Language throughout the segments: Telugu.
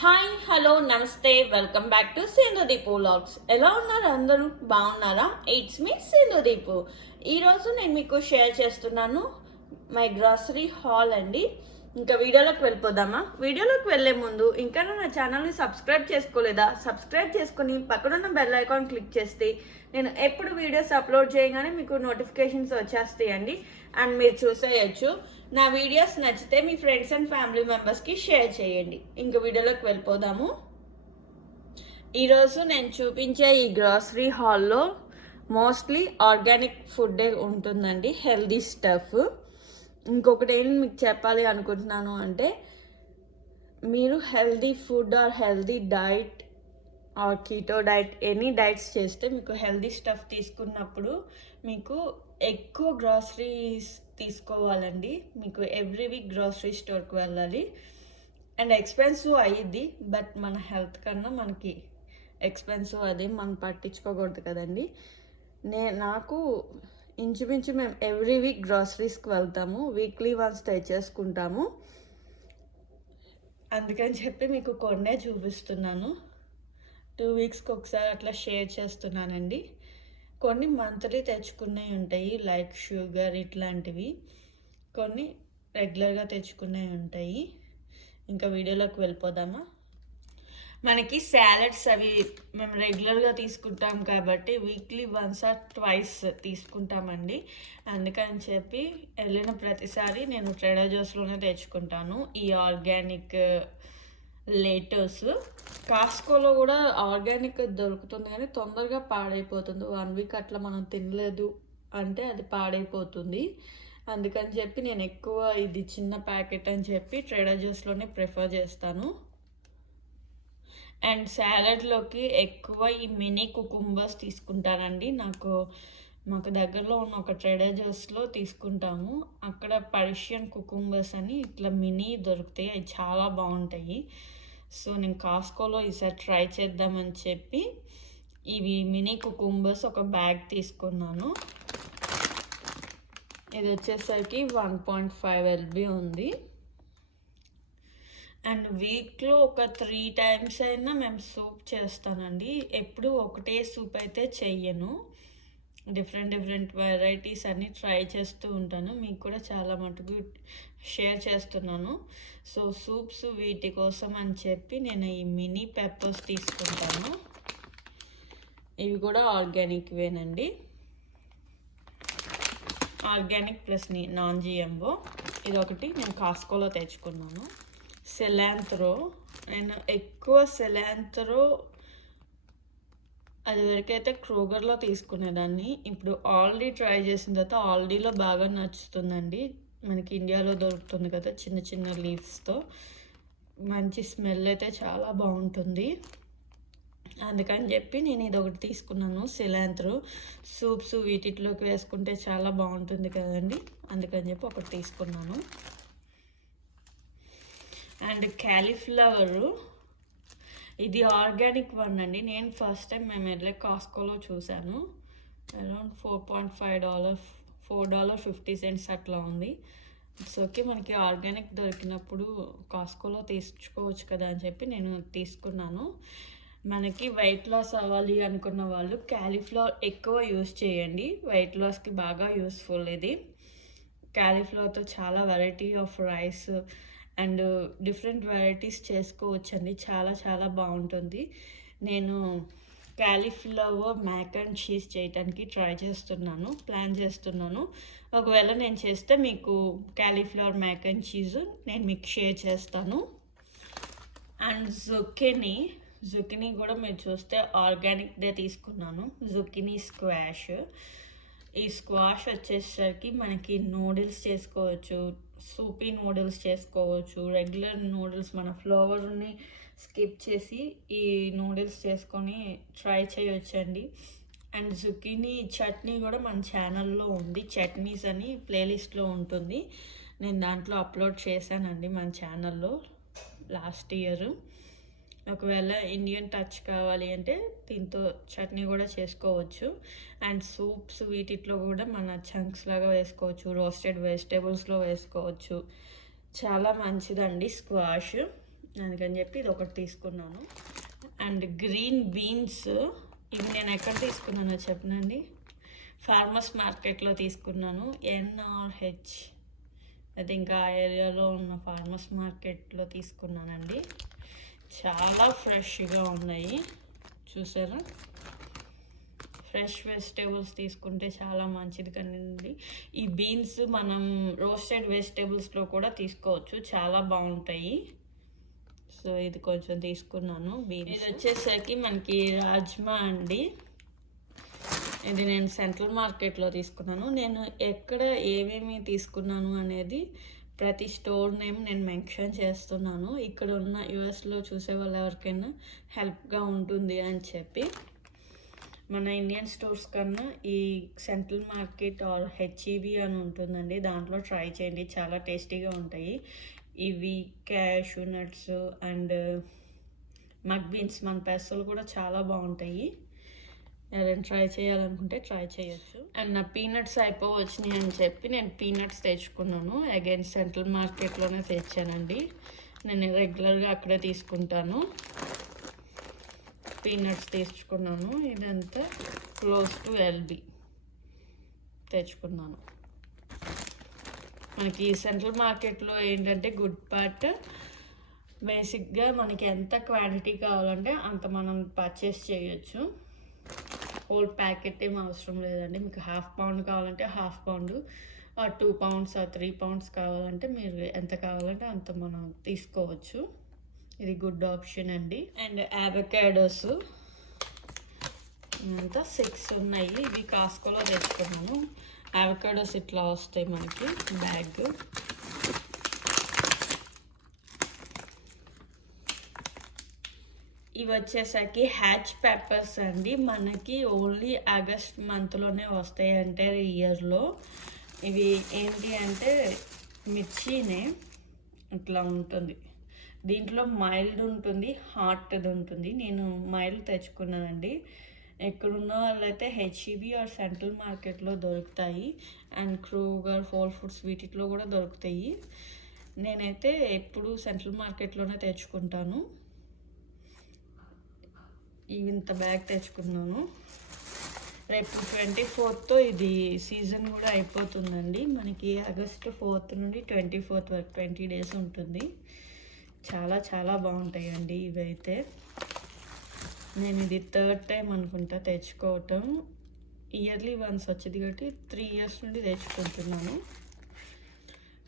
హాయ్ హలో నమస్తే welcome back to Sindhudeepu vlogs. ఎలా ఉన్నారు అందరూ? బాగున్నారా? It's me Sindhudeepu. ఈరోజు నేను మీకు షేర్ చేస్తున్నాను మై గ్రాసరీ హాల్ అండి. ఇంకా వీడియోలోకి వెళ్ళిపోదామా? వీడియోలోకి వెళ్ళే ముందు ఇంకా నా ఛానల్ని సబ్స్క్రైబ్ చేసుకోలేదా? సబ్స్క్రైబ్ చేసుకుని పక్కనున్న బెల్ ఐకాన్ క్లిక్ చేస్తే నేను ఎప్పుడు వీడియోస్ అప్లోడ్ చేయగానే మీకు నోటిఫికేషన్స్ వచ్చేస్తాయండి అండ్ మీరు చూసేయచ్చు. నా వీడియోస్ నచ్చితే మీ ఫ్రెండ్స్ అండ్ ఫ్యామిలీ మెంబర్స్కి షేర్ చేయండి. ఇంక వీడియోలోకి వెళ్ళిపోదాము. ఈరోజు నేను చూపించే ఈ గ్రాసరీ హాల్లో మోస్ట్లీ ఆర్గానిక్ ఫుడ్డే ఉంటుందండి, హెల్దీ స్టఫ్. ఇంకొకటి ఏం మీకు చెప్పాలి అనుకుంటున్నాను అంటే, మీరు healthy food or healthy diet or keto diet any diets చేస్తే మీకు హెల్దీ స్టఫ్ తీసుకున్నప్పుడు మీకు ఎక్కువ గ్రాసరీస్ తీసుకోవాలండి. మీకు ఎవ్రీ వీక్ గ్రాసరీ స్టోర్కి వెళ్ళాలి అండ్ ఎక్స్పెన్సివ్ అయ్యిద్ది, బట్ మన హెల్త్ కన్నా మనకి ఎక్స్పెన్సివ్ అది మనం పట్టించుకోకూడదు కదండి. నాకు ఇంచుమించు మేము ఎవ్రీ వీక్ గ్రాసరీస్కి వెళ్తాము, వీక్లీ వన్స్ తెచ్చేసుకుంటాము. అందుకని చెప్పి మీకు కొన్నే చూపిస్తున్నాను. 2 వీక్స్కి ఒకసారి అట్లా షేర్ చేస్తున్నానండి. కొన్ని మంత్లీ తెచ్చుకున్నవి ఉంటాయి, లైక్ షుగర్ ఇట్లాంటివి. కొన్ని రెగ్యులర్గా తెచ్చుకున్నవి ఉంటాయి. ఇంకా వీడియోలోకి వెళ్ళిపోదామా? మనకి సాలడ్స్ అవి మేము రెగ్యులర్గా తీసుకుంటాం కాబట్టి వీక్లీ వన్స్ ఆర్ ట్వైస్ తీసుకుంటామండి. అందుకని చెప్పి వెళ్ళిన ప్రతిసారి నేను ట్రేడర్ జోస్లోనే తెచ్చుకుంటాను ఈ ఆర్గానిక్ లేటోస్. కాస్కోలో కూడా ఆర్గానిక్ దొరుకుతుంది కానీ తొందరగా పాడైపోతుంది. 1 వీక్ అట్లా మనం తినలేదు అంటే అది పాడైపోతుంది. అందుకని చెప్పి నేను ఎక్కువ ఇది చిన్న ప్యాకెట్ అని చెప్పి ట్రేడర్ జోస్లోనే ప్రిఫర్ చేస్తాను. అండ్ సాలడ్లోకి ఎక్కువ ఈ మినీ కుకుంబర్స్ తీసుకుంటానండి. మాకు దగ్గరలో ఉన్న ఒక ట్రేడర్ జోస్లో తీసుకుంటాము. అక్కడ పర్షియన్ కుకుంబర్స్ అని ఇట్లా మినీ దొరుకుతాయి, అవి చాలా బాగుంటాయి. సో నేను కాస్కోలో ఈసారి ట్రై చేద్దామని చెప్పి ఇవి మినీ కుకుంబర్స్ ఒక బ్యాగ్ తీసుకున్నాను. ఇది వచ్చేసరికి 1.5 LB ఉంది. అండ్ వీక్లో ఒక 3 టైమ్స్ అయినా మేము సూప్ చేస్తానండి. ఎప్పుడు ఒకటే సూప్ అయితే చెయ్యను, డిఫరెంట్ వెరైటీస్ అన్నీ ట్రై చేస్తూ ఉంటాను. మీకు కూడా చాలా మటుకు షేర్ చేస్తున్నాను. సో సూప్స్ వీటి కోసం అని చెప్పి నేను ఈ మినీ పెప్పర్స్ తీసుకుంటాను. ఇవి కూడా ఆర్గానిక్వేనండి, ఆర్గానిక్ ప్లస్ నాన్ జిఎంఓ. ఇది ఒకటి నేను కాస్కోలో తెచ్చుకున్నాను. సెలాంత్రో, నేను ఎక్కువ సెలాంత్రో అది వరకైతే క్రోగర్లో తీసుకునేదాన్ని. ఇప్పుడు ఆల్రెడీ ట్రై చేసిన తర్వాత ఆల్రెడీలో బాగా నచ్చుతుందండి. మనకి ఇండియాలో దొరుకుతుంది కదా చిన్న చిన్న లీవ్స్తో, మంచి స్మెల్ అయితే చాలా బాగుంటుంది. అందుకని చెప్పి నేను ఇది ఒకటి తీసుకున్నాను. సిలాంత్రో సూప్స్ వీటిలోకి వేసుకుంటే చాలా బాగుంటుంది కదండి, అందుకని చెప్పి ఒకటి తీసుకున్నాను. అండ్ క్యాలీఫ్లవరు, ఇది ఆర్గానిక్ వన్ అండి. నేను ఫస్ట్ టైం మేము వెళ్ళే కాస్కోలో చూశాను. అరౌండ్ $4.5 $4.50 అట్లా ఉంది. ఇట్స్ ఓకే, మనకి ఆర్గానిక్ దొరికినప్పుడు కాస్కోలో తీసుకోవచ్చు కదా అని చెప్పి నేను తీసుకున్నాను. మనకి వెయిట్ లాస్ అవ్వాలి అనుకున్న వాళ్ళు క్యాలీఫ్లవర్ ఎక్కువ యూస్ చేయండి, వెయిట్ లాస్కి బాగా యూస్ఫుల్. ఇది క్యాలీఫ్లవర్తో చాలా variety of rice and different varieties చేసుకోవచ్చండి, చాలా చాలా బాగుంటుంది. నేను క్యాలీఫ్లవర్ మ్యాక్ అండ్ చీజ్ చేయడానికి ప్లాన్ చేస్తున్నాను. ఒకవేళ నేను చేస్తే మీకు క్యాలీఫ్లవర్ మ్యాక్ అండ్ చీజ్ నేను మీకు షేర్ చేస్తాను. అండ్ జుకినీ కూడా మీరు చూస్తే ఆర్గానిక్దే తీసుకున్నాను. Zucchini squash. ఈ స్క్వాష్ వచ్చేసరికి మనకి నూడిల్స్ చేసుకోవచ్చు, సూపీ నూడిల్స్ చేసుకోవచ్చు, రెగ్యులర్ నూడిల్స్ మన ఫ్లేవర్ని స్కిప్ చేసి ఈ నూడిల్స్ చేసుకొని ట్రై చేయొచ్చండి. అండ్ జుకీనీ చట్నీ కూడా మన ఛానల్లో ఉంది, చట్నీస్ అని ప్లేలిస్ట్లో ఉంటుంది. నేను దాంట్లో అప్లోడ్ చేశానండి మన ఛానల్లో లాస్ట్ ఇయర్. ఒకవేళ ఇండియన్ టచ్ కావాలి అంటే దీంతో చట్నీ కూడా చేసుకోవచ్చు. అండ్ సూప్స్ వీటిలో కూడా మన చంక్స్ లాగా వేసుకోవచ్చు, రోస్టెడ్ వెజిటేబుల్స్లో వేసుకోవచ్చు. చాలా మంచిదండి స్క్వాష్. అందుకని చెప్పి ఇది ఒకటి తీసుకున్నాను. అండ్ గ్రీన్ బీన్స్, ఇవి నేను ఎక్కడ తీసుకున్నానో చెప్పనండి. ఫార్మర్స్ మార్కెట్లో తీసుకున్నాను. NRH, అది ఇంకా ఆ ఏరియాలో ఉన్న ఫార్మర్స్ మార్కెట్లో తీసుకున్నానండి. చాలా ఫ్రెష్గా ఉన్నాయి, చూసారా? ఫ్రెష్ వెజిటేబుల్స్ తీసుకుంటే చాలా మంచిది కదండి. ఈ బీన్స్ మనం రోస్టెడ్ వెజిటేబుల్స్లో కూడా తీసుకోవచ్చు, చాలా బాగుంటాయి. సో ఇది కొంచెం తీసుకున్నాను బీన్స్. ఇది వచ్చేసరికి మనకి రాజ్మా అండి. ఇది నేను సెంట్రల్ మార్కెట్లో తీసుకున్నాను. నేను ఎక్కడ ఏమేమి తీసుకున్నాను అనేది ప్రతి స్టోర్ నేమ్ నేను మెన్షన్ చేస్తున్నాను. ఇక్కడ ఉన్న యూఎస్లో చూసే వాళ్ళు ఎవరికైనా హెల్ప్గా ఉంటుంది అని చెప్పి. మన ఇండియన్ స్టోర్స్ కన్నా ఈ సెంట్రల్ మార్కెట్ ఆర్ HEB అని ఉంటుందండి, దాంట్లో ట్రై చేయండి, చాలా టేస్టీగా ఉంటాయి. ఇవి cashew nuts and mug beans, మన పెసలు కూడా చాలా బాగుంటాయి. ఎవరైనా ట్రై చేయాలనుకుంటే ట్రై చేయొచ్చు. అండ్ నా పీనట్స్ అయిపోవచ్చినాయి అని చెప్పి నేను పీనట్స్ తెచ్చుకున్నాను. అగైన్ సెంట్రల్ మార్కెట్లోనే తెచ్చానండి. నేను రెగ్యులర్గా అక్కడే తీసుకుంటాను. పీనట్స్ తెచ్చుకున్నాను. ఇదంతా క్లోజ్ టు LB తెచ్చుకున్నాను. మనకి సెంట్రల్ మార్కెట్లో ఏంటంటే గుడ్ పార్ట్, బేసిక్గా మనకి ఎంత క్వాంటిటీ కావాలంటే అంత మనం పర్చేస్ చేయొచ్చు. హోల్ ప్యాకెట్ ఏం అవసరం లేదండి. మీకు ½ పౌండ్ కావాలంటే ½ పౌండ్, 2 pounds 3 pounds కావాలంటే మీరు ఎంత కావాలంటే అంత మనం తీసుకోవచ్చు. ఇది గుడ్ ఆప్షన్ అండి. అండ్ అవకాడోస్ అంతా 6 ఉన్నాయి. ఇవి కాస్కోలో తెచ్చుకున్నాను. అవకాడోస్ ఇట్లా వస్తాయి మనకి బ్యాగ్. ఇవి వచ్చేసరికి హ్యాచ్ పెప్పర్స్ అండి. మనకి ఓన్లీ ఆగస్ట్ మంత్లోనే వస్తాయి అంటే ఇయర్లో. ఇవి ఏంటి అంటే మిర్చినే ఇట్లా ఉంటుంది. దీంట్లో మైల్డ్ ఉంటుంది, హాట్ది ఉంటుంది. నేను మైల్డ్ తెచ్చుకున్నానండి. ఎక్కడున్న వాళ్ళైతే HEB ఆర్ సెంట్రల్ మార్కెట్లో దొరుకుతాయి. అండ్ క్రూగర్, హోల్ ఫుడ్స్ వీటిలో కూడా దొరుకుతాయి. నేనైతే ఎప్పుడు సెంట్రల్ మార్కెట్లోనే తెచ్చుకుంటాను. ఇంత బ్యాగ్ తెచ్చుకున్నాను. రేపు 24th ఇది సీజన్ కూడా అయిపోతుందండి. మనకి ఆగస్ట్ 4th నుండి 24th వరకు 20 days ఉంటుంది. చాలా చాలా బాగుంటాయండి ఇవైతే. నేను ఇది 3rd time అనుకుంటా తెచ్చుకోవటం. ఇయర్లీ వన్స్ వచ్చేది కాబట్టి 3 years నుండి తెచ్చుకుంటున్నాను.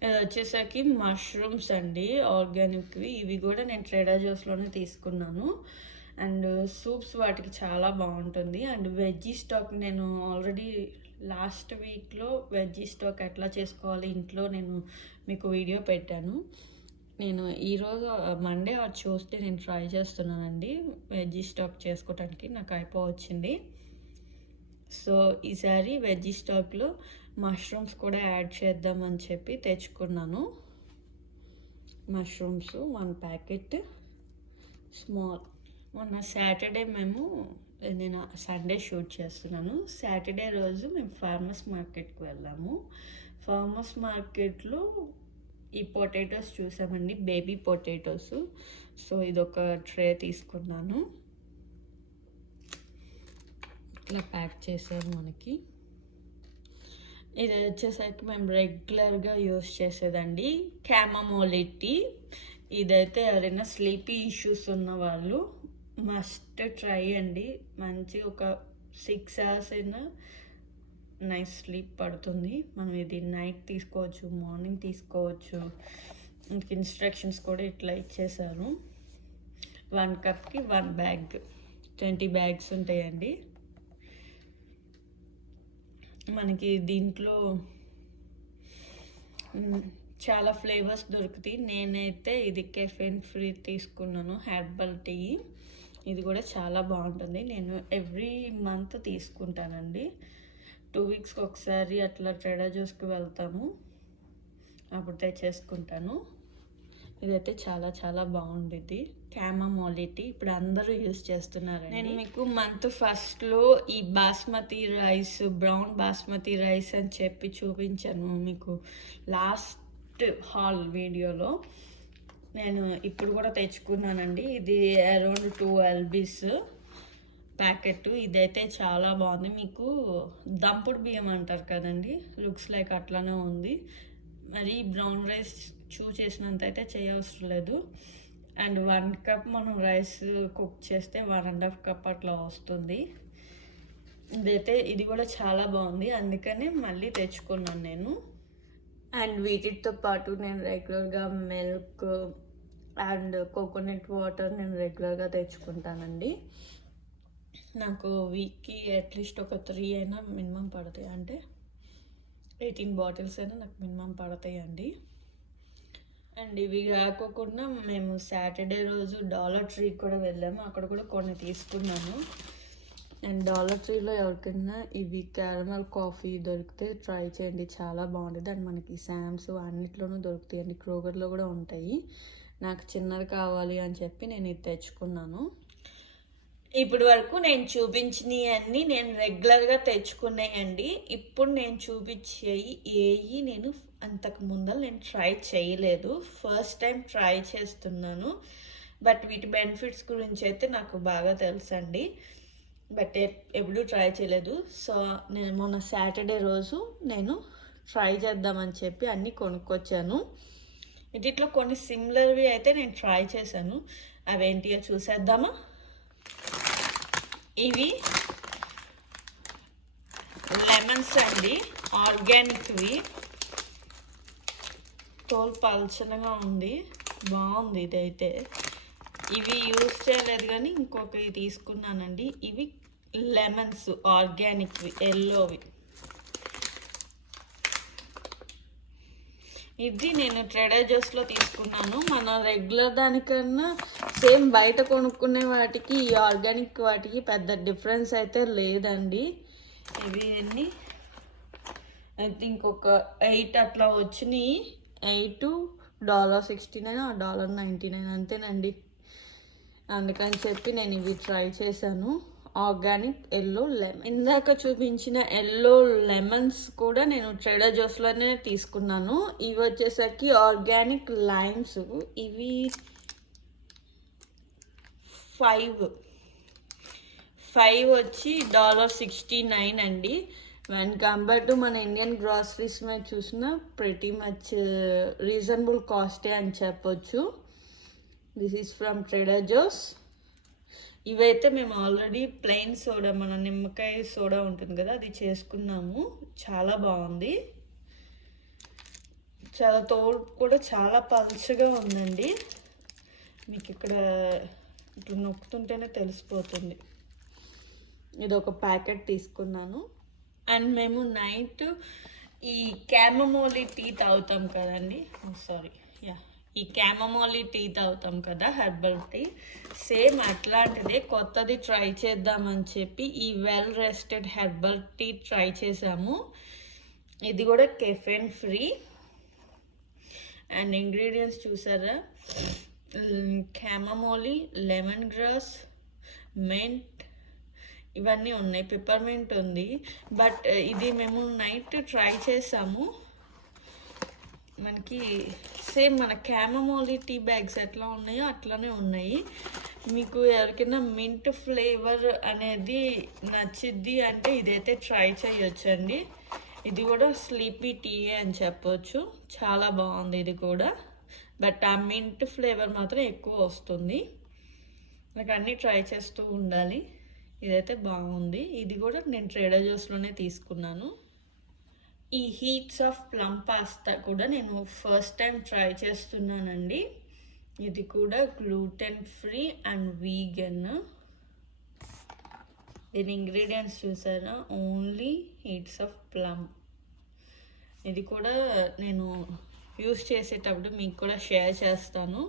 ఇది వచ్చేసరికి మష్రూమ్స్ అండి, ఆర్గానిక్వి. ఇవి కూడా నేను ట్రేడర్ జోస్లోనే తీసుకున్నాను. అండ్ సూప్స్ వాటికి చాలా బాగుంటుంది. అండ్ వెజ్జీ స్టాక్ నేను ఆల్రెడీ లాస్ట్ వీక్లో వెజ్జీ స్టాక్ ఎట్లా చేసుకోవాలి ఇంట్లో నేను మీకు వీడియో పెట్టాను. నేను ఈరోజు మండే ఆర్ ట్యూస్డే నేను ట్రై చేస్తున్నానండి వెజ్జీ స్టాక్ చేసుకోవడానికి. నాకు అయిపోవచ్చింది. సో ఈసారి వెజ్జీ స్టాక్లో మష్రూమ్స్ కూడా యాడ్ చేద్దామని చెప్పి తెచ్చుకున్నాను. Mushrooms 1 packet small. మొన్న సాటర్డే నేను సండే షూట్ చేస్తున్నాను. సాటర్డే రోజు మేము ఫార్మర్స్ మార్కెట్కి వెళ్ళాము. ఫార్మర్స్ మార్కెట్లో ఈ పొటాటోస్ చూసామండి, బేబీ పొటాటోస్. సో ఇదొక ట్రే తీసుకున్నాను. ఇట్లా ప్యాక్ చేశారు మనకి. ఇది వచ్చేసరికి మేము రెగ్యులర్గా యూస్ చేసేదండి క్యామమోల్ టీ. ఇదైతే ఎవరైనా స్లీపీ ఇష్యూస్ ఉన్న వాళ్ళు మస్ట్ ట్రై అండి. మంచి ఒక 6 hours అయినా నైట్ స్లీప్ పడుతుంది. మనం ఇది నైట్ తీసుకోవచ్చు, మార్నింగ్ తీసుకోవచ్చు. ఇంక ఇన్స్ట్రక్షన్స్ కూడా ఇట్లా ఇచ్చేసారు. 1 cupకి 1 bag, 20 bags ఉంటాయండి. మనకి దీంట్లో చాలా ఫ్లేవర్స్ దొరుకుతాయి. నేనైతే ఇది కెఫెన్ ఫ్రీ తీసుకున్నాను, హెర్బల్ టీ. ఇది కూడా చాలా బాగుంటుంది. నేను ఎవ్రీ మంత్ తీసుకుంటానండి. 2 weeksకి ఒకసారి అట్లా ట్రేడర్ జోస్కి వెళ్తాము, అప్పుడు తెచ్చేసుకుంటాను. ఇదైతే చాలా చాలా బాగుండేది క్యామమోల్ టీ. ఇప్పుడు అందరూ యూజ్ చేస్తున్నారు. నేను మీకు మంత్ ఫస్ట్లో ఈ basmati rice, brown basmati rice అని చెప్పి చూపించాను మీకు లాస్ట్ హాల్ వీడియోలో. నేను ఇప్పుడు కూడా తెచ్చుకున్నానండి. ఇది అరౌండ్ 2 LBs ప్యాకెట్. ఇదైతే చాలా బాగుంది. మీకు దంపుడు బియ్యం అంటారు కదండి, లుక్స్ లైక్ అట్లానే ఉంది. మరి బ్రౌన్ రైస్ చేసినంత అయితే చేయవసరం లేదు. అండ్ 1 కప్ మనం రైస్ కుక్ చేస్తే 1.5 కప్ అట్లా వస్తుంది. ఇది కూడా చాలా బాగుంది, అందుకని మళ్ళీ తెచ్చుకున్నాను నేను. అండ్ వీటితో పాటు నేను రెగ్యులర్గా మిల్క్ అండ్ కోకోనట్ వాటర్ నేను రెగ్యులర్గా తెచ్చుకుంటానండి. నాకు వీక్కి అట్లీస్ట్ ఒక 3 అయినా మినిమం పడతాయి, అంటే 18 బాటిల్స్ అయినా నాకు మినిమం పడతాయండి. అండ్ ఇవి కాకోకుండా మేము సాటర్డే రోజు డాలర్ ట్రీ కూడా వెళ్ళాము, అక్కడ కూడా కొన్ని తీసుకున్నాను. అండ్ డాలర్ ట్రీలో ఎవరికైనా ఇవి క్యారమల్ కాఫీ దొరికితే ట్రై చేయండి, చాలా బాగుంటుంది. అండ్ మనకి శామ్స్ అన్నిట్లోనూ దొరుకుతాయండి, క్రోగర్లో కూడా ఉంటాయి. నాకు చిన్నది కావాలి అని చెప్పి నేను ఇది తెచ్చుకున్నాను. ఇప్పటి వరకు నేను చూపించినవి అన్నీ నేను రెగ్యులర్గా తెచ్చుకున్నాయండి. ఇప్పుడు నేను చూపించేవి ఏవి నేను అంతకు ముందర నేను ట్రై చేయలేదు, ఫస్ట్ టైం ట్రై చేస్తున్నాను. బట్ వీటి బెనిఫిట్స్ గురించి అయితే నాకు బాగా తెలుసండి, బట్ ఎప్పుడు ట్రై చేయలేదు. సో నేను మొన్న సాటర్డే రోజు నేను ట్రై చేద్దామని చెప్పి అన్నీ కొనుక్కొచ్చాను. వీటిలో కొన్ని సిమిలర్వి అయితే నేను ట్రై చేశాను, అవేంటియో చూసేద్దామా. ఇవి లెమన్స్ అండి, ఆర్గానిక్వి. తోలు పల్చనగా ఉంది, బాగుంది ఇదైతే. ఇవి యూజ్ చేయలేదు కానీ ఇంకొకటి తీసుకున్నానండి. ఇవి లెమన్స్ ఆర్గానిక్వి, ఎల్లోవి. ఇది నేను ట్రేడర్ జోస్లో తీసుకున్నాను. మన రెగ్యులర్ దానికన్నా సేమ్ బయట కొనుక్కునే వాటికి ఈ ఆర్గానిక్ వాటికి పెద్ద డిఫరెన్స్ అయితే లేదండి. ఇవి అన్నీ ఐ థింక్ ఒక 8 అట్లా వచ్చినాయి. $8.69 $1.99 అంతేనండి. అందుకని చెప్పి నేను ఇవి ట్రై చేశాను. ఆర్గానిక్ ఎల్లో లెమన్, ఇందాక చూపించిన ఎల్లో లెమన్స్ కూడా నేను ట్రేడర్ జోస్లోనే తీసుకున్నాను. ఇవి వచ్చేసరికి ఆర్గానిక్ లైమ్స్. ఇవి 5 వచ్చి $1.69 అండి. when కంపేర్ టు మన ఇండియన్ గ్రాసరీస్ మీద చూసినా pretty మచ్ రీజనబుల్ కాస్టే అని చెప్పొచ్చు. This is from Trader Joe's. ఇవైతే మేము ఆల్రెడీ ప్లెయిన్ సోడా, మన నిమ్మకాయ సోడా ఉంటుంది కదా, అది చేసుకున్నాము, చాలా బాగుంది. చాలా తోడు కూడా చాలా పల్చగా ఉందండి, మీకు ఇక్కడ ఇట్లా నొక్కుతుంటేనే తెలిసిపోతుంది. ఇది ఒక ప్యాకెట్ తీసుకున్నాను. అండ్ మేము నైట్ ఈ క్యామమోలీ టీ తాగుతాం కదండి, ఈ క్యామమోలీ టీ తాగుతాం కదా, హెర్బల్ టీ, సేమ్ అట్లాంటిదే కొత్తది ట్రై చేద్దామని చెప్పి ఈ well rested herbal tea try చేసాము. ఇది కూడా కెఫెన్ ఫ్రీ. అండ్ ఇంగ్రీడియంట్స్ చూసారా, క్యామమోలీ, లెమన్ గ్రాస్, మెంట్, ఇవన్నీ ఉన్నాయి, పెప్పర్మెంట్ ఉంది. బట్ ఇది మేము నైట్ ట్రై చేసాము. మనకి సేమ్ మన క్యామమోలీ టీ బ్యాగ్స్ ఎట్లా ఉన్నాయో అట్లానే ఉన్నాయి. మీకు ఎవరికైనా మింట్ ఫ్లేవర్ అనేది నచ్చిద్ది అంటే ఇదైతే ట్రై చేయొచ్చండి. ఇది కూడా స్లీపీ టీ అని చెప్పొచ్చు, చాలా బాగుంది ఇది కూడా. బట్ ఆ మింట్ ఫ్లేవర్ మాత్రం ఎక్కువ వస్తుంది. నాకు అన్నీ ట్రై చేస్తూ ఉండాలి. ఇదైతే బాగుంది. ఇది కూడా నేను ట్రేడర్ జోస్లోనే తీసుకున్నాను. ఈ హీట్స్ ఆఫ్ ప్లమ్ పాస్తా కూడా నేను ఫస్ట్ టైం ట్రై చేస్తున్నానండి. ఇది కూడా గ్లూటెన్ ఫ్రీ అండ్ వీగన్. దీని ఇంగ్రీడియంట్స్ చూసారా, ఓన్లీ హీట్స్ ఆఫ్ ప్లమ్. ఇది కూడా నేను యూస్ చేసేటప్పుడు మీకు కూడా షేర్ చేస్తాను.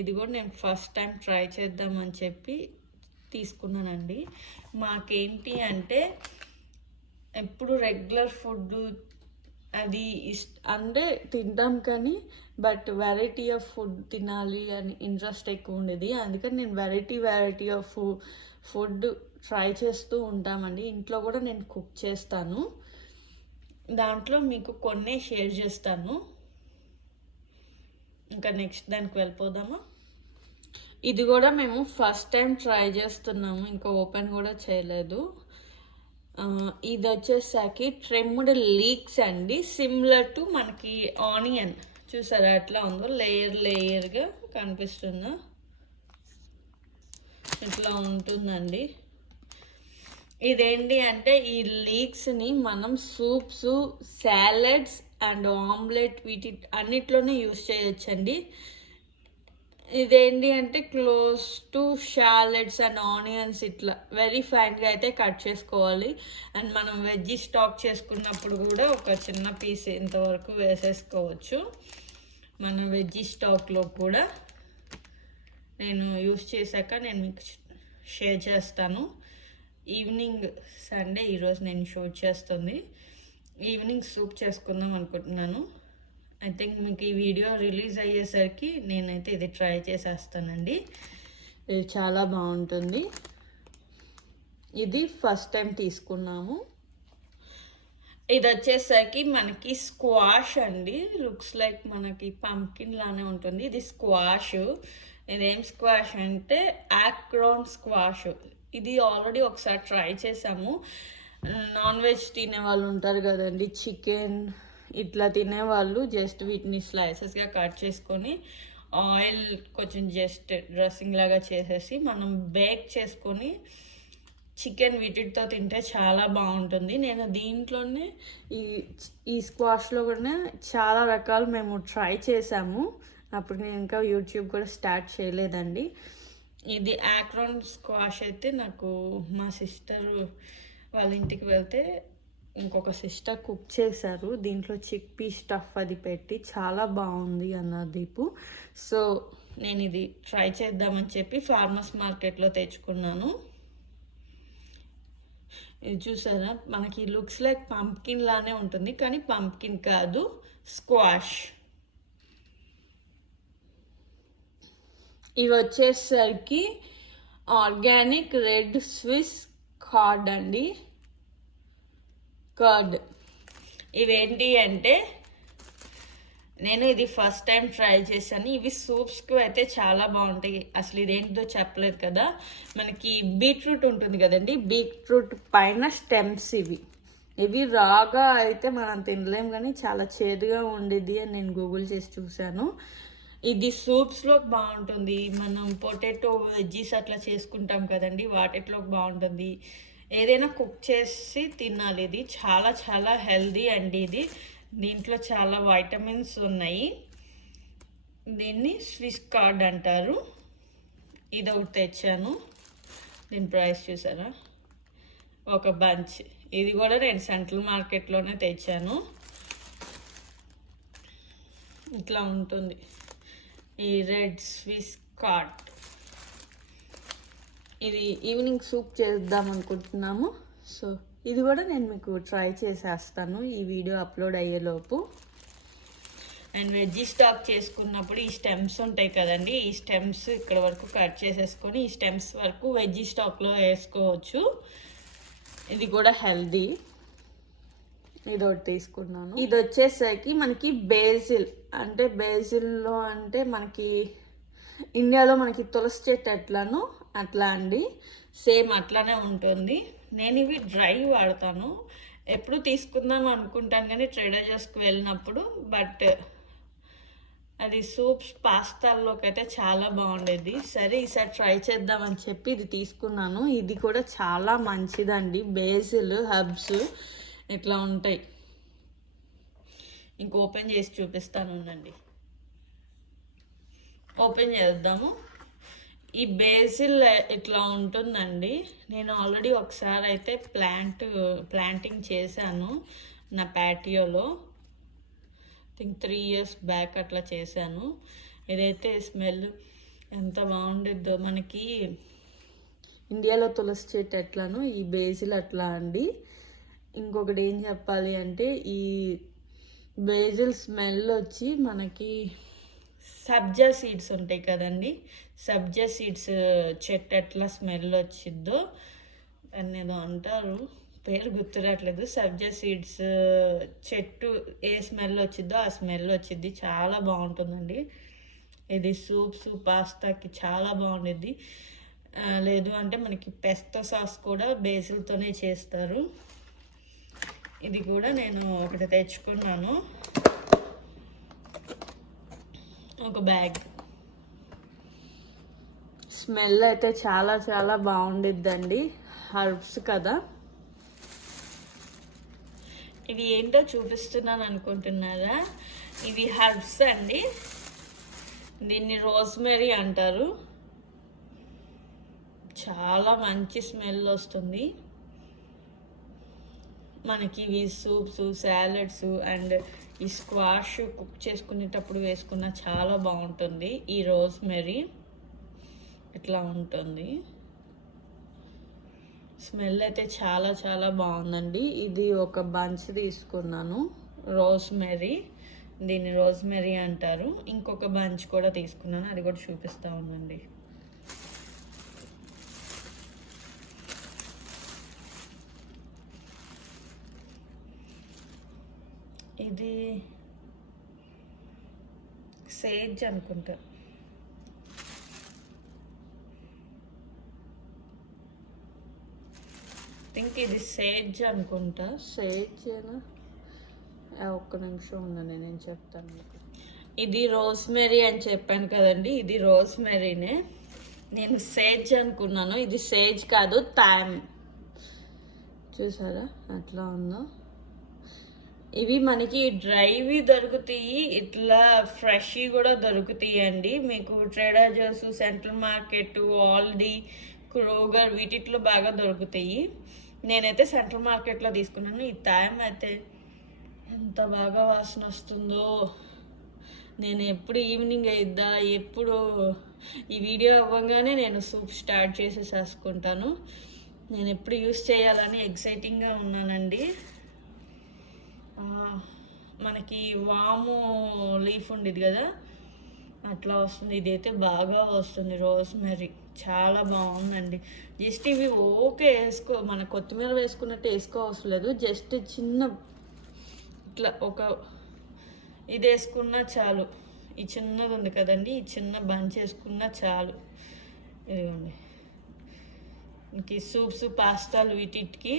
ఇది కూడా నేను ఫస్ట్ టైం ట్రై చేద్దామని చెప్పి తీసుకున్నానండి. మాకేంటి అంటే ఎప్పుడు రెగ్యులర్ ఫుడ్ అది అంటే తింటాం కానీ బట్ వెరైటీ ఆఫ్ ఫుడ్ తినాలి అని ఇంట్రెస్ట్ ఎక్కువ ఉండేది. అందుకని నేను వెరైటీ ఆఫ్ ఫుడ్ ట్రై చేస్తూ ఉంటామండి. ఇంట్లో కూడా నేను కుక్ చేస్తాను, దాంట్లో మీకు కొన్ని షేర్ చేస్తాను. ఇంకా నెక్స్ట్ దానికి వెళ్ళిపోదామా. ఇది కూడా మేము ఫస్ట్ టైం ట్రై చేస్తున్నాము, ఇంకా ఓపెన్ కూడా చేయలేదు. ఇది వచ్చేసరికి ట్రిమ్డ్ లీక్స్ అండి, సిమిలర్ టు మనకి ఆనియన్ చూసారా ఎట్లా ఉందో, లేయర్గా కనిపిస్తుందా, ఇట్లా ఉంటుందండి. ఇదేంటి అంటే ఈ లీక్స్ని మనం సూప్స్, సాలడ్స్ అండ్ ఆమ్లెట్ వీటి అన్నిట్లోనే యూస్ చేయొచ్చండి. ఇదేంటి అంటే close to shallots and onions ఇట్లా వెరీ ఫైన్గా అయితే కట్ చేసుకోవాలి. అండ్ మనం వెజ్ స్టాక్ చేసుకున్నప్పుడు కూడా ఒక చిన్న పీస్ ఇంతవరకు వేసేసుకోవచ్చు. మన వెజ్ స్టాక్లో కూడా నేను యూస్ చేశాక నేను మీకు షేర్ చేస్తాను. ఈవినింగ్ సండే ఈరోజు నేను షూట్ చేస్తుంది, ఈవినింగ్ సూప్ చేసుకుందాం అనుకుంటున్నాను. ఐ థింక్ మీకు ఈ వీడియో రిలీజ్ అయ్యేసరికి నేనైతే ఇది ట్రై చేసేస్తానండి. ఇది చాలా బాగుంటుంది. ఇది ఫస్ట్ టైం తీసుకున్నాము. ఇది వచ్చేసరికి మనకి స్క్వాష్ అండి, లుక్స్ లైక్ మనకి పంకిన్ లానే ఉంటుంది. ఇది స్క్వాష్. ఇదేం స్క్వాష్ అంటే ఆక్రాన్ స్క్వాష్. ఇది ఆల్రెడీ ఒకసారి ట్రై చేసాము. నాన్ వెజ్ తినే వాళ్ళు ఉంటారు కదండి, చికెన్ ఇట్లా తినేవాళ్ళు జస్ట్ వీటిని స్లైసెస్గా కట్ చేసుకొని ఆయిల్ కొంచెం జస్ట్ డ్రెస్సింగ్ లాగా చేసేసి మనం బేక్ చేసుకొని చికెన్ వీటితో తింటే చాలా బాగుంటుంది. నేను దీంట్లోనే ఈ స్క్వాష్లో కూడా చాలా రకాలు మేము ట్రై చేసాము. అప్పుడు నేను ఇంకా యూట్యూబ్ కూడా స్టార్ట్ చేయలేదండి. ఇది ఆక్రాన్ స్క్వాష్ అయితే నాకు మా సిస్టర్ వాళ్ళ ఇంటికి వెళ్తే ఇంకొక సిస్టర్ కుక్ చేశారు, దీంట్లో చిక్ పీ స్టఫ్ అది పెట్టి చాలా బాగుంది అన్న దీపు. సో నేను ఇది ట్రై చేద్దామని చెప్పి ఫార్మర్స్ మార్కెట్లో తెచ్చుకున్నాను. ఇది చూసారా మనకి లుక్స్ లైక్ పంప్కిన్ లానే ఉంటుంది, కానీ పంప్కిన్ కాదు, స్క్వాష్. ఇవి వచ్చేసరికి ఆర్గానిక్ రెడ్ స్విస్ కార్డ్ అండి, కర్డ్. ఇవేంటి అంటే నేను ఇది ఫస్ట్ టైం ట్రై చేశాను. ఇవి సూప్స్కి అయితే చాలా బాగుంటాయి. అసలు ఇదేంటిదో చెప్పలేదు కదా, మనకి బీట్రూట్ ఉంటుంది కదండి, బీట్రూట్ పైన స్టెమ్స్ ఇవి రాగా అయితే మనం తినలేం, కానీ చాలా చేదుగా ఉండేది అని నేను గూగుల్ చేసి చూశాను. ఇది సూప్స్లో బాగుంటుంది, మనం పొటాటో వెజ్జీస్ అట్లా చేసుకుంటాం కదండి, వాటిలోకి బాగుంటుంది. ఏదైనా కుక్ చేసి తినాలి. ఇది చాలా చాలా హెల్దీ అండి. దీంట్లో చాలా వైటమిన్స్ ఉన్నాయి. దీన్ని స్విస్ కార్డ్ అంటారు. ఇది ఒకటి తెచ్చాను, దీని ప్రైస్ చూసారా, ఒక బంచ్. ఇది కూడా నేను సెంట్రల్ మార్కెట్లోనే తెచ్చాను. ఇట్లా ఉంటుంది ఈ రెడ్ స్విస్ కార్డ్. ఇది ఈవినింగ్ సూప్ చేద్దాం అనుకుంటున్నాము. సో ఇది కూడా నేను మీకు ట్రై చేసేస్తాను ఈ వీడియో అప్లోడ్ అయ్యేలోపు. అండ్ వెజ్ స్టాక్ చేసుకున్నప్పుడు ఈ స్టెమ్స్ ఉంటాయి కదండి, ఈ స్టెమ్స్ ఇక్కడ వరకు కట్ చేసేసుకొని ఈ స్టెమ్స్ వరకు వెజ్ స్టాక్లో వేసుకోవచ్చు. ఇది కూడా హెల్దీ. ఇది ఒకటి తీసుకున్నాను. ఇది వచ్చేసరికి మనకి బేజిల్ అంటే, బేజిల్లో అంటే మనకి ఇండియాలో మనకి తులసి చెట్టు ఎట్లానో అట్లా అండి, సేమ్ అట్లానే ఉంటుంది. నేను ఇవి డ్రై వాడతాను, ఎప్పుడు తీసుకుందాం అనుకుంటాను కానీ ట్రేడర్ జోస్కి వెళ్ళినప్పుడు. బట్ అది సూప్స్ పాస్తాల్లోకి అయితే చాలా బాగుండేది. సరే ఈసారి ట్రై చేద్దామని చెప్పి ఇది తీసుకున్నాను. ఇది కూడా చాలా మంచిదండి, బేసిల్ హర్బ్స్ ఇట్లా ఉంటాయి. ఇంక ఓపెన్ చేసి చూపిస్తాను ఉండండి. ఓపెన్ చేద్దాము. ఈ బేసిల్ ఇట్లా ఉంటుందండి. నేను ఆల్రెడీ ఒకసారి అయితే ప్లాంటింగ్ చేశాను నా ప్యాటియోలో. థింక్ 3 years బ్యాక్ అట్లా చేశాను. ఇదైతే స్మెల్ ఎంత బాగుండిద్దో. మనకి ఇండియాలో తులసి చెట్టు ఎట్లానో ఈ బేసిల్ అట్లా అండి. ఇంకొకటి ఏం చెప్పాలి అంటే, ఈ బేసిల్ స్మెల్ వచ్చి మనకి సబ్జా సీడ్స్ ఉంటాయి కదండి, సబ్జా సీడ్స్ చెట్టు ఎట్లా స్మెల్ వచ్చిద్దో దాన్ని ఏదో అంటారు, పేరు గుర్తురాట్లేదు. సబ్జా సీడ్స్ చెట్టు ఏ స్మెల్ వచ్చిద్దో ఆ స్మెల్ వచ్చిద్ది. చాలా బాగుంటుందండి. ఇది సూప్స్ పాస్తాకి చాలా బాగుండిద్ది. లేదు అంటే మనకి పెస్తా సాస్ కూడా బేసిల్తోనే చేస్తారు. ఇది కూడా నేను ఒకటి తెచ్చుకున్నాను, ఒక బ్యాగ్. స్మెల్ అయితే చాలా చాలా బాగుండిద్దండి, హర్బ్స్ కదా. ఇవి ఏంటో చూపిస్తున్నాను అనుకుంటున్నారా? ఇవి హర్బ్స్ అండి, దీన్ని రోజ్మెరీ అంటారు. చాలా మంచి స్మెల్ వస్తుంది మనకి. ఇవి సూప్స్, సాలడ్స్ అండ్ ఈ స్క్వాష్ కుక్ చేసుకునేటప్పుడు వేసుకున్న చాలా బాగుంటుంది. ఈ రోజ్మెరీ ఇట్లా ఉంటుంది, స్మెల్ అయితే చాలా చాలా బాగుందండి. ఇది ఒక బంచ్ తీసుకున్నాను, రోజ్మెరీ, దీన్ని రోజ్మెరీ అంటారు. ఇంకొక బంచ్ కూడా తీసుకున్నాను, అది కూడా చూపిస్తూ ఉందండి. ఇది సేజ్ అనుకుంటా, ఇది సేజ్ అనుకుంటా. సేజ్ ఒక్క నిమిషం ఉందండి, నేను చెప్తాను మీకు. ఇది రోజ్మెరీ అని చెప్పాను కదండి, ఇది రోజ్మెరీనే. నేను సేజ్ అనుకున్నాను, ఇది సేజ్ కాదు, థైమ్. చూసారా అట్లా ఉందో. ఇవి మనకి డ్రైవి దొరుకుతాయి, ఇట్లా ఫ్రెష్ కూడా దొరుకుతాయి అండి. మీకు Trader Joe's, Central Market, Aldi, Kroger వీటిలో బాగా దొరుకుతాయి. నేనైతే సెంట్రల్ మార్కెట్లో తీసుకున్నాను. ఈ థైమ్ అయితే ఎంత బాగా వాసన వస్తుందో. నేను ఎప్పుడు ఈవినింగ్ అయిద్దా, ఎప్పుడు ఈ వీడియో అవ్వగానే నేను సూప్ స్టార్ట్ చేసేసుకుంటాను. నేను ఎప్పుడు యూస్ చేయాలని ఎక్సైటింగ్గా ఉన్నానండి. మనకి వాము లీఫ్ ఉండేది కదా, అట్లా వస్తుంది. ఇదైతే బాగా వస్తుంది, రోజ్మెరీ చాలా బాగుందండి. జస్ట్ ఇవి ఓకే వేసుకో, మన కొత్తిమీర వేసుకున్నట్టు వేసుకోవసరం లేదు. జస్ట్ చిన్న ఇట్లా ఒక ఇది వేసుకున్నా చాలు. ఈ చిన్నది ఉంది కదండి, ఈ చిన్న బంచ్ వేసుకున్నా చాలు. ఇదిగోండి, ఇంక సూప్స్, పాస్తాలు వీటికి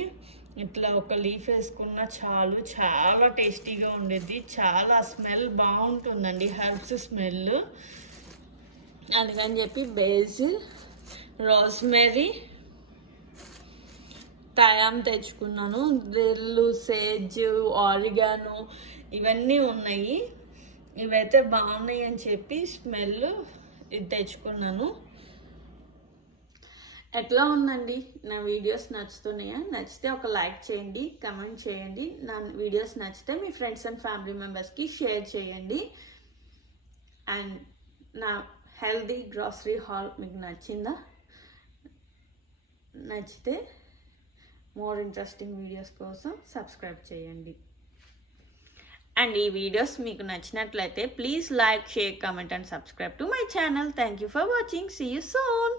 ఇట్లా ఒక లీఫ్ వేసుకున్నా చాలు. చాలా టేస్టీగా ఉండేది, చాలా స్మెల్ బాగుంటుందండి, హెర్బ్స్ స్మెల్. అందుకని చెప్పి బేసిల్, రోజ్మెరీ, థైమ్ తెచ్చుకున్నాను. దిల్లు, సేజ్, ఆరిగానో ఇవన్నీ ఉన్నాయి. ఇవైతే బాగున్నాయి అని చెప్పి స్మెల్ ఇది తెచ్చుకున్నాను. ఎట్లా ఉందండి నా వీడియోస్? నచ్చుతున్నాయా? నచ్చితే ఒక లైక్ చేయండి, కమెంట్ చేయండి. నా వీడియోస్ నచ్చితే మీ ఫ్రెండ్స్ అండ్ ఫ్యామిలీ మెంబర్స్కి షేర్ చేయండి. అండ్ నా హెల్దీ గ్రాసరీ హాల్ మీకు నచ్చిందా? నచ్చితే మోర్ ఇంట్రెస్టింగ్ వీడియోస్ కోసం సబ్స్క్రైబ్ చేయండి. అండ్ ఈ వీడియోస్ మీకు నచ్చినట్లయితే please like, share, comment and subscribe to my channel. Thank you for watching. See you soon.